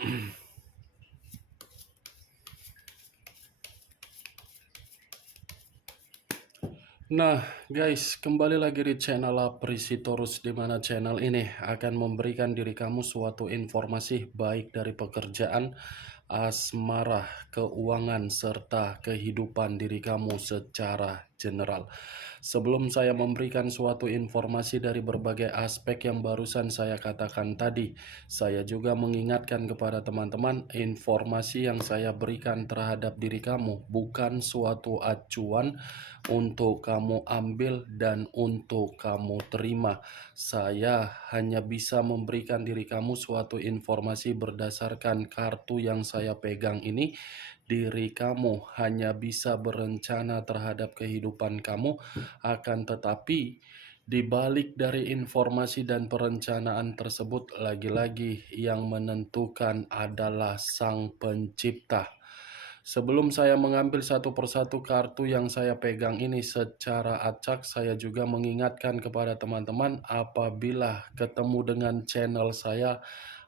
Nah, guys, kembali lagi di channel Aprisitorus, di mana channel ini akan memberikan diri kamu suatu informasi baik dari pekerjaan, asmara, keuangan, serta kehidupan diri kamu secara general. Sebelum saya memberikan suatu informasi dari berbagai aspek yang barusan saya katakan tadi, saya juga mengingatkan kepada teman-teman, informasi yang saya berikan terhadap diri kamu bukan suatu acuan untuk kamu ambil dan untuk kamu terima. Saya hanya bisa memberikan diri kamu suatu informasi berdasarkan kartu yang saya pegang ini. Diri kamu hanya bisa berencana terhadap kehidupan kamu, akan tetapi di balik dari informasi dan perencanaan tersebut, lagi-lagi yang menentukan adalah Sang Pencipta. Sebelum saya mengambil satu persatu kartu yang saya pegang ini secara acak, saya juga mengingatkan kepada teman-teman apabila ketemu dengan channel saya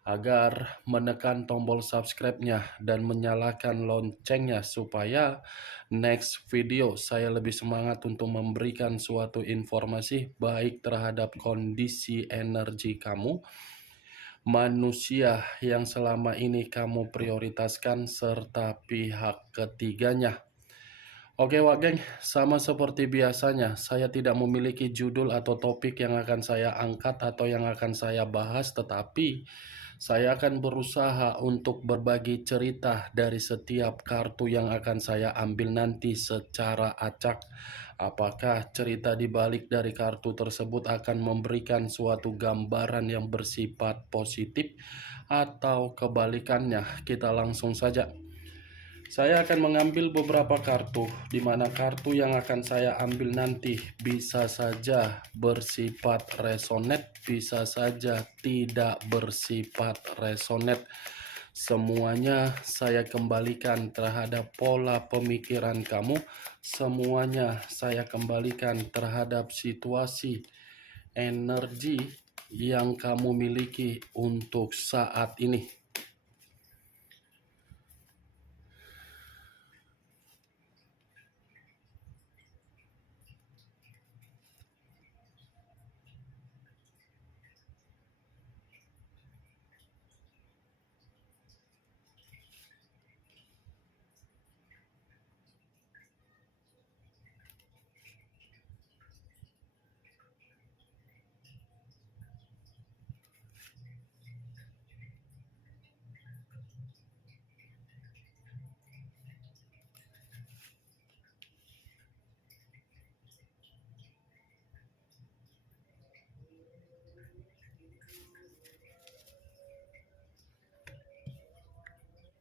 agar menekan tombol subscribe-nya dan menyalakan loncengnya supaya next video saya lebih semangat untuk memberikan suatu informasi baik terhadap kondisi energi kamu, manusia yang selama ini kamu prioritaskan, serta pihak ketiganya. Oke Wak Geng, sama seperti biasanya, saya tidak memiliki judul atau topik yang akan saya angkat atau yang akan saya bahas, tetapi saya akan berusaha untuk berbagi cerita dari setiap kartu yang akan saya ambil nanti secara acak. Apakah cerita di balik dari kartu tersebut akan memberikan suatu gambaran yang bersifat positif atau kebalikannya? Kita langsung saja. Saya akan mengambil beberapa kartu, di mana kartu yang akan saya ambil nanti bisa saja bersifat resonate, bisa saja tidak bersifat resonate. Semuanya saya kembalikan terhadap pola pemikiran kamu, semuanya saya kembalikan terhadap situasi, energi yang kamu miliki untuk saat ini.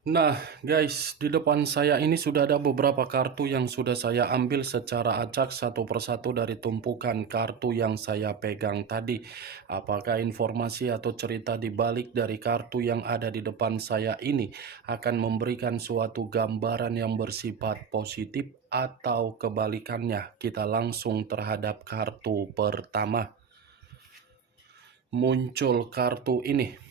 Nah guys, di depan saya ini sudah ada beberapa kartu yang sudah saya ambil secara acak satu persatu dari tumpukan kartu yang saya pegang tadi. Apakah informasi atau cerita di balik dari kartu yang ada di depan saya ini akan memberikan suatu gambaran yang bersifat positif atau kebalikannya? Kita langsung terhadap kartu pertama. Muncul kartu ini.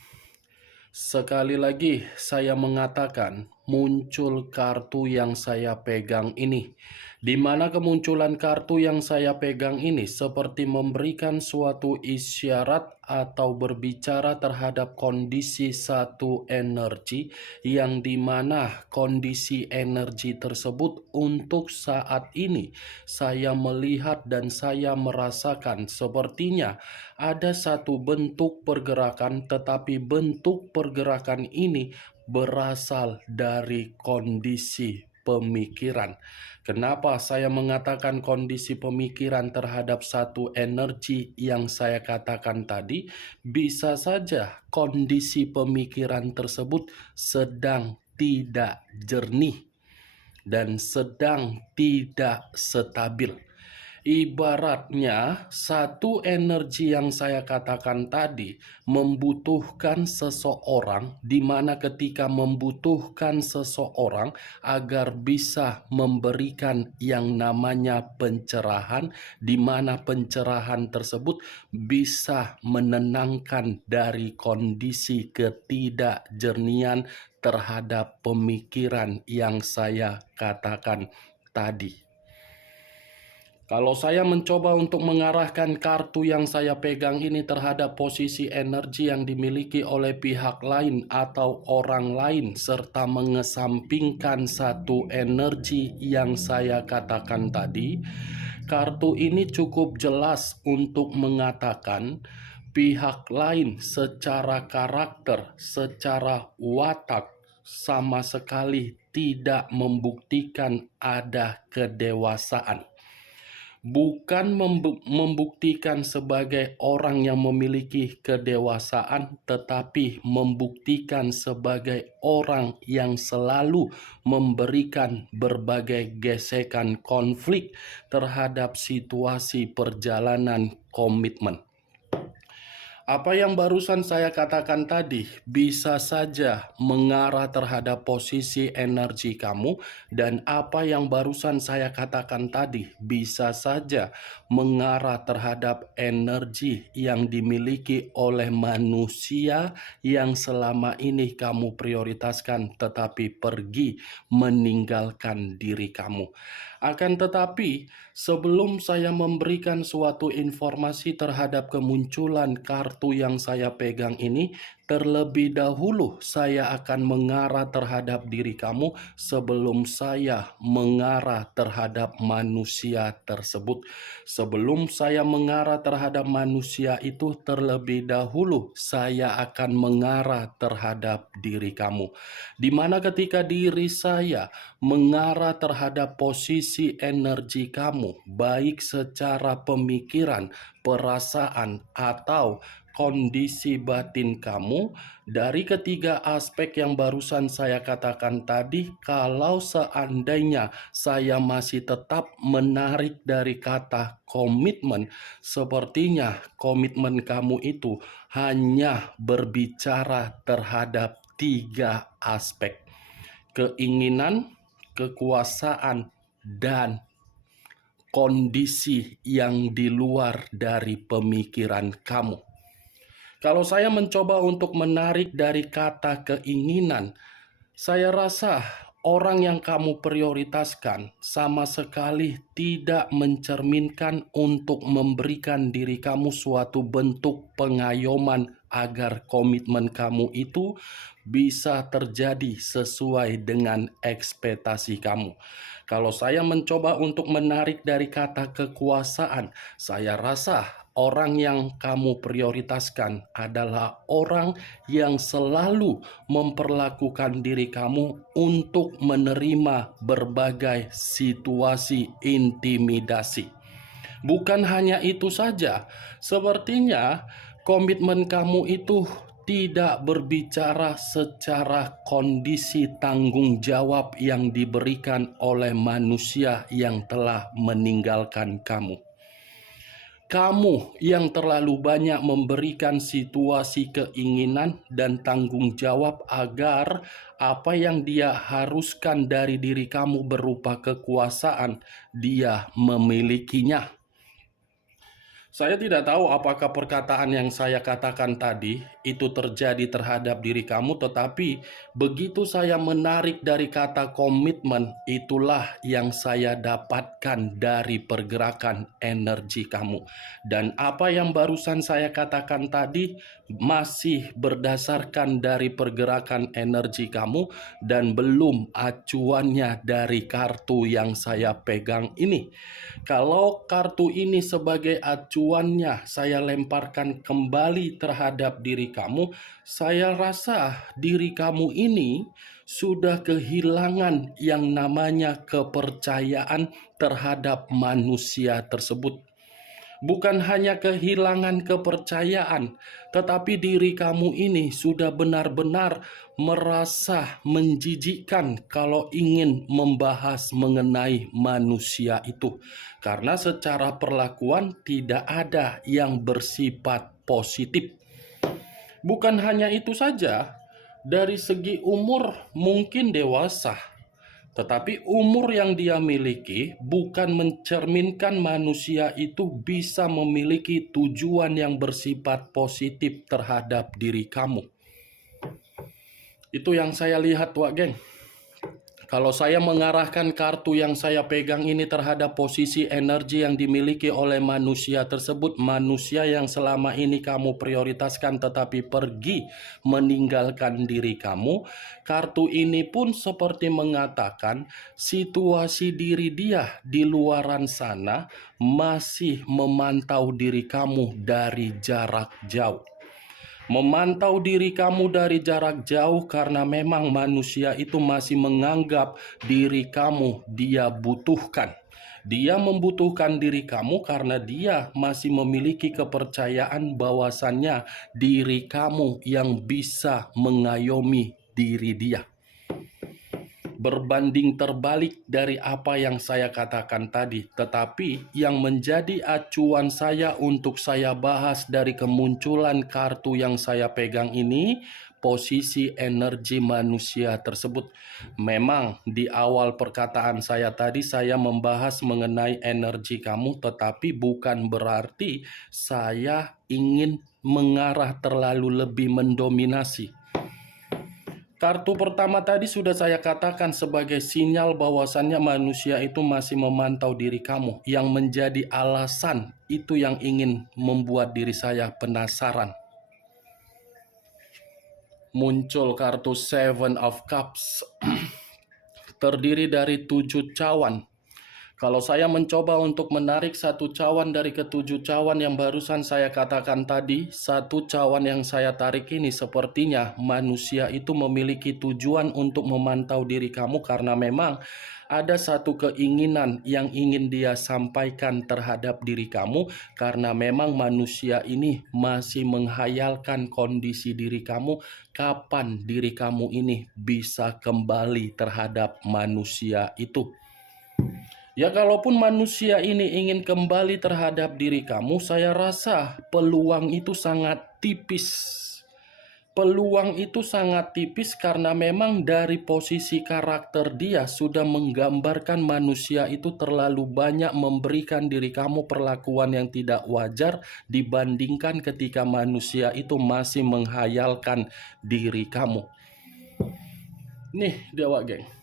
Sekali lagi saya mengatakan, muncul kartu yang saya pegang ini. Di mana kemunculan kartu yang saya pegang ini seperti memberikan suatu isyarat atau berbicara terhadap kondisi satu energi, yang dimana kondisi energi tersebut untuk saat ini saya melihat dan saya merasakan sepertinya ada satu bentuk pergerakan, tetapi bentuk pergerakan ini berasal dari kondisi pemikiran. Kenapa saya mengatakan kondisi pemikiran terhadap satu energi yang saya katakan tadi? Bisa saja kondisi pemikiran tersebut sedang tidak jernih dan sedang tidak stabil. Ibaratnya, satu energi yang saya katakan tadi membutuhkan seseorang, di mana ketika membutuhkan seseorang agar bisa memberikan yang namanya pencerahan, di mana pencerahan tersebut bisa menenangkan dari kondisi ketidakjernihan terhadap pemikiran yang saya katakan tadi. Kalau saya mencoba untuk mengarahkan kartu yang saya pegang ini terhadap posisi energi yang dimiliki oleh pihak lain atau orang lain, serta mengesampingkan satu energi yang saya katakan tadi, kartu ini cukup jelas untuk mengatakan pihak lain secara karakter, secara watak, sama sekali tidak membuktikan ada kedewasaan. Bukan membuktikan sebagai orang yang memiliki kedewasaan, tetapi membuktikan sebagai orang yang selalu memberikan berbagai gesekan konflik terhadap situasi perjalanan komitmen. Apa yang barusan saya katakan tadi bisa saja mengarah terhadap posisi energi kamu, dan apa yang barusan saya katakan tadi bisa saja mengarah terhadap energi yang dimiliki oleh manusia yang selama ini kamu prioritaskan tetapi pergi meninggalkan diri kamu. Akan tetapi, sebelum saya memberikan suatu informasi terhadap kemunculan kartu yang saya pegang ini, terlebih dahulu saya akan mengarah terhadap diri kamu sebelum saya mengarah terhadap manusia tersebut. Sebelum saya mengarah terhadap manusia itu, terlebih dahulu saya akan mengarah terhadap diri kamu. Di mana ketika diri saya mengarah terhadap posisi energi kamu, baik secara pemikiran, perasaan, atau kondisi batin kamu, dari ketiga aspek yang barusan saya katakan tadi, kalau seandainya saya masih tetap menarik dari kata komitmen, sepertinya komitmen kamu itu hanya berbicara terhadap tiga aspek: keinginan, kekuasaan, dan kondisi yang di luar dari pemikiran kamu. Kalau saya mencoba untuk menarik dari kata keinginan, saya rasa orang yang kamu prioritaskan sama sekali tidak mencerminkan untuk memberikan diri kamu suatu bentuk pengayoman agar komitmen kamu itu bisa terjadi sesuai dengan ekspektasi kamu. Kalau saya mencoba untuk menarik dari kata kekuasaan, saya rasa orang yang kamu prioritaskan adalah orang yang selalu memperlakukan diri kamu untuk menerima berbagai situasi intimidasi. Bukan hanya itu saja, sepertinya komitmen kamu itu tidak berbicara secara kondisi tanggung jawab yang diberikan oleh manusia yang telah meninggalkan kamu. Kamu yang terlalu banyak memberikan situasi keinginan dan tanggung jawab agar apa yang dia haruskan dari diri kamu berupa kekuasaan, dia memilikinya. Saya tidak tahu apakah perkataan yang saya katakan tadi itu terjadi terhadap diri kamu, tetapi begitu saya menarik dari kata komitmen, itulah yang saya dapatkan dari pergerakan energi kamu. Dan apa yang barusan saya katakan tadi masih berdasarkan dari pergerakan energi kamu dan belum acuannya dari kartu yang saya pegang ini. Kalau kartu ini sebagai acuannya saya lemparkan kembali terhadap diri kamu, saya rasa diri kamu ini sudah kehilangan yang namanya kepercayaan terhadap manusia tersebut. Bukan hanya kehilangan kepercayaan, tetapi diri kamu ini sudah benar-benar merasa menjijikkan kalau ingin membahas mengenai manusia itu. Karena secara perlakuan tidak ada yang bersifat positif. Bukan hanya itu saja, dari segi umur mungkin dewasa, tetapi umur yang dia miliki bukan mencerminkan manusia itu bisa memiliki tujuan yang bersifat positif terhadap diri kamu. Itu yang saya lihat, Wak Geng. Kalau saya mengarahkan kartu yang saya pegang ini terhadap posisi energi yang dimiliki oleh manusia tersebut, manusia yang selama ini kamu prioritaskan tetapi pergi meninggalkan diri kamu, kartu ini pun seperti mengatakan situasi diri dia di luaran sana masih memantau diri kamu dari jarak jauh. Memantau diri kamu dari jarak jauh karena memang manusia itu masih menganggap diri kamu dia butuhkan. Dia membutuhkan diri kamu karena dia masih memiliki kepercayaan bahwasannya diri kamu yang bisa mengayomi diri dia. Berbanding terbalik dari apa yang saya katakan tadi, tetapi yang menjadi acuan saya untuk saya bahas dari kemunculan kartu yang saya pegang ini, posisi energi manusia tersebut. Memang di awal perkataan saya tadi saya membahas mengenai energi kamu, tetapi bukan berarti saya ingin mengarah terlalu lebih mendominasi. Kartu pertama tadi sudah saya katakan sebagai sinyal bahwasannya manusia itu masih memantau diri kamu. Yang menjadi alasan itu yang ingin membuat diri saya penasaran. Muncul kartu Seven of Cups. Terdiri dari 7 cawan. Kalau saya mencoba untuk menarik satu cawan dari ketujuh cawan yang barusan saya katakan tadi, satu cawan yang saya tarik ini sepertinya manusia itu memiliki tujuan untuk memantau diri kamu karena memang ada satu keinginan yang ingin dia sampaikan terhadap diri kamu karena memang manusia ini masih menghayalkan kondisi diri kamu, kapan diri kamu ini bisa kembali terhadap manusia itu. Ya kalaupun manusia ini ingin kembali terhadap diri kamu, saya rasa peluang itu sangat tipis. Peluang itu sangat tipis karena memang dari posisi karakter dia sudah menggambarkan manusia itu terlalu banyak memberikan diri kamu perlakuan yang tidak wajar dibandingkan ketika manusia itu masih menghayalkan diri kamu. Nih Dewa Geng.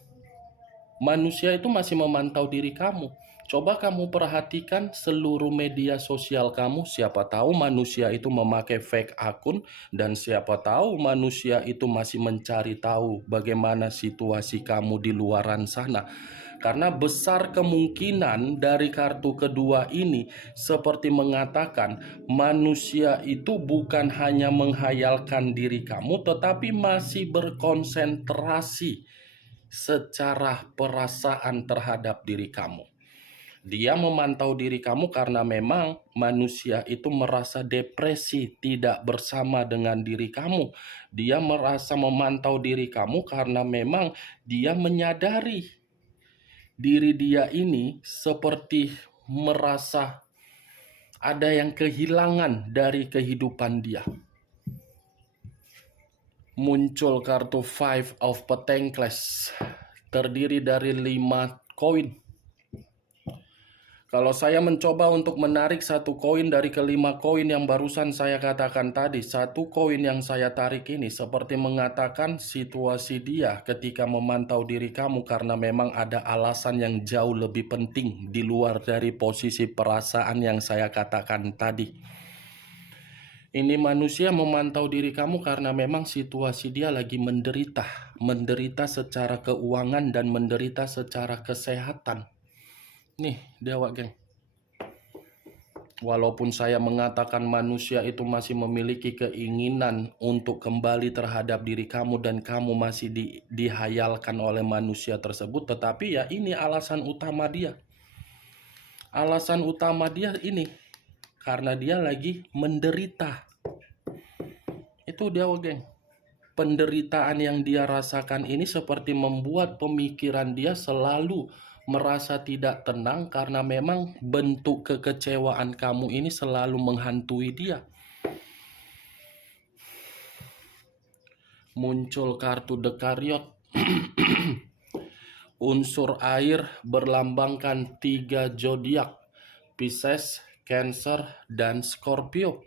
Manusia itu masih memantau diri kamu. Coba kamu perhatikan seluruh media sosial kamu. Siapa tahu manusia itu memakai fake akun, dan siapa tahu manusia itu masih mencari tahu bagaimana situasi kamu di luaran sana. Karena besar kemungkinan dari kartu kedua ini seperti mengatakan manusia itu bukan hanya menghayalkan diri kamu, tetapi masih berkonsentrasi secara perasaan terhadap diri kamu. Dia memantau diri kamu karena memang manusia itu merasa depresi tidak bersama dengan diri kamu. Dia merasa memantau diri kamu karena memang dia menyadari diri dia ini seperti merasa ada yang kehilangan dari kehidupan dia. Muncul kartu Five of Pentacles, terdiri dari 5 koin. Kalau saya mencoba untuk menarik satu koin dari kelima koin yang barusan saya katakan tadi, satu koin yang saya tarik ini seperti mengatakan situasi dia ketika memantau diri kamu karena memang ada alasan yang jauh lebih penting di luar dari posisi perasaan yang saya katakan tadi. Ini manusia memantau diri kamu karena memang situasi dia lagi menderita. Menderita secara keuangan dan menderita secara kesehatan. Nih, Dewa Geng. Walaupun saya mengatakan manusia itu masih memiliki keinginan untuk kembali terhadap diri kamu dan kamu masih dihayalkan oleh manusia tersebut, tetapi ya ini alasan utama dia. Alasan utama dia ini. karena dia lagi menderita. Itu dia, geng. Penderitaan yang dia rasakan ini seperti membuat pemikiran dia selalu merasa tidak tenang karena memang bentuk kekecewaan kamu ini selalu menghantui dia. Muncul kartu Dekariot. Unsur air berlambangkan 3 zodiak, Pisces, Cancer, dan Scorpio.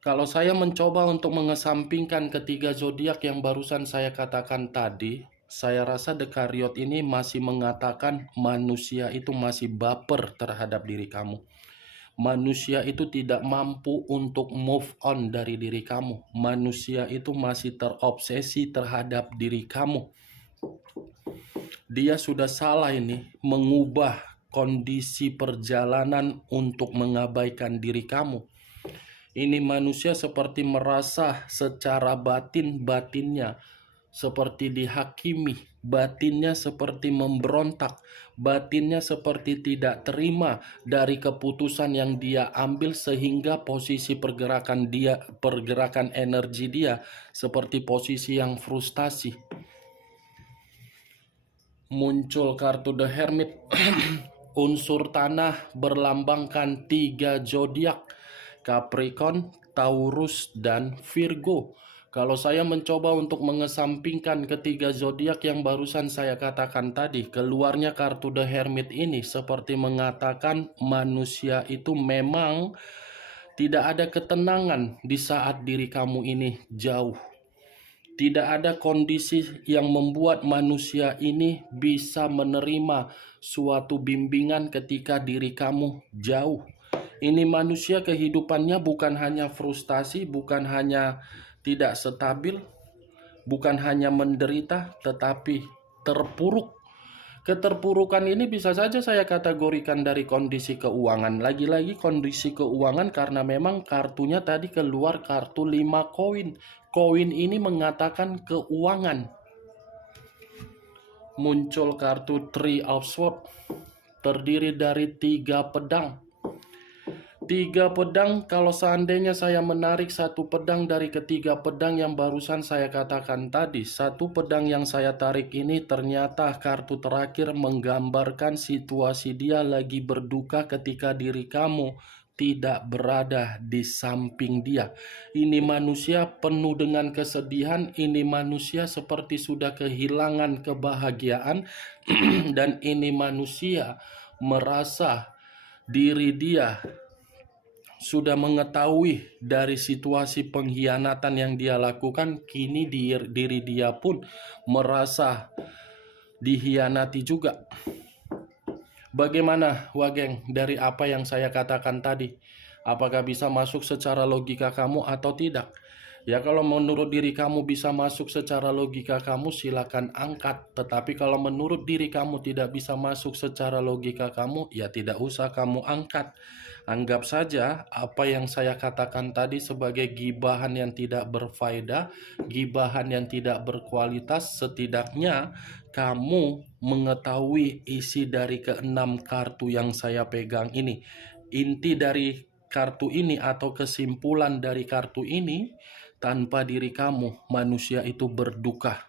Kalau saya mencoba untuk mengesampingkan ketiga zodiak yang barusan saya katakan tadi, saya rasa Dekariot ini masih mengatakan manusia itu masih baper terhadap diri kamu. Manusia itu tidak mampu untuk move on dari diri kamu. Manusia itu masih terobsesi terhadap diri kamu. Dia sudah salah ini mengubah kondisi perjalanan untuk mengabaikan diri kamu. Ini manusia seperti merasa secara batinnya seperti dihakimi, batinnya seperti memberontak, batinnya seperti tidak terima dari keputusan yang dia ambil, sehingga posisi pergerakan energi dia seperti posisi yang frustasi. Muncul kartu The Hermit. Unsur tanah berlambangkan 3 zodiak, Capricorn, Taurus, dan Virgo. Kalau saya mencoba untuk mengesampingkan ketiga zodiak yang barusan saya katakan tadi, keluarnya kartu The Hermit ini seperti mengatakan manusia itu memang tidak ada ketenangan di saat diri kamu ini jauh. Tidak ada kondisi yang membuat manusia ini bisa menerima suatu bimbingan ketika diri kamu jauh. Ini manusia kehidupannya bukan hanya frustasi, bukan hanya tidak stabil, bukan hanya menderita, tetapi terpuruk. Keterpurukan ini bisa saja saya kategorikan dari kondisi keuangan. Lagi-lagi kondisi keuangan karena memang kartunya tadi keluar kartu 5 koin. Koin ini mengatakan keuangan. Muncul kartu Three of Swords, terdiri dari 3 pedang. 3 pedang, kalau seandainya saya menarik satu pedang dari ketiga pedang yang barusan saya katakan tadi, satu pedang yang saya tarik ini ternyata kartu terakhir menggambarkan situasi dia lagi berduka ketika diri kamu tidak berada di samping dia. Ini manusia penuh dengan kesedihan, ini manusia seperti sudah kehilangan kebahagiaan, dan ini manusia merasa diri dia sudah mengetahui dari situasi pengkhianatan yang dia lakukan, kini diri dia pun merasa dikhianati juga. Bagaimana, Wageng, dari apa yang saya katakan tadi? Apakah bisa masuk secara logika kamu atau tidak? Ya, kalau menurut diri kamu bisa masuk secara logika kamu, silakan angkat. Tetapi kalau menurut diri kamu tidak bisa masuk secara logika kamu, ya tidak usah kamu angkat. Anggap saja apa yang saya katakan tadi sebagai gibahan yang tidak berfaedah, gibahan yang tidak berkualitas. Setidaknya kamu mengetahui isi dari ke-6 kartu yang saya pegang ini. Inti dari kartu ini atau kesimpulan dari kartu ini, tanpa diri kamu, manusia itu berduka.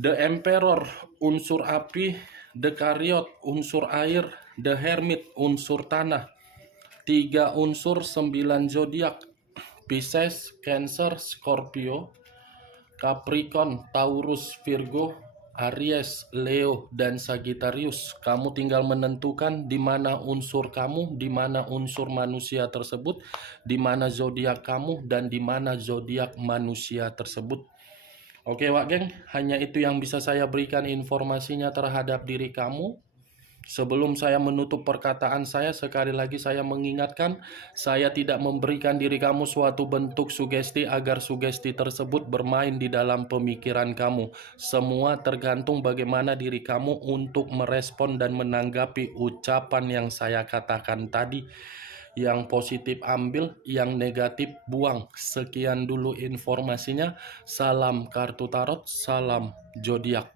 The Emperor, unsur api. Dekariot, unsur air. The Hermit, unsur tanah. 3 unsur 9 zodiak, Pisces, Cancer, Scorpio, Capricorn, Taurus, Virgo, Aries, Leo, dan Sagittarius. Kamu tinggal menentukan di mana unsur kamu, di mana unsur manusia tersebut, di mana zodiak kamu, dan di mana zodiak manusia tersebut. Oke, Wak Geng, hanya itu yang bisa saya berikan informasinya terhadap diri kamu. Sebelum saya menutup perkataan saya, sekali lagi saya mengingatkan, saya tidak memberikan diri kamu suatu bentuk sugesti agar sugesti tersebut bermain di dalam pemikiran kamu. Semua tergantung bagaimana diri kamu untuk merespon dan menanggapi ucapan yang saya katakan tadi. Yang positif ambil, yang negatif buang. Sekian dulu informasinya. Salam kartu tarot, salam zodiak.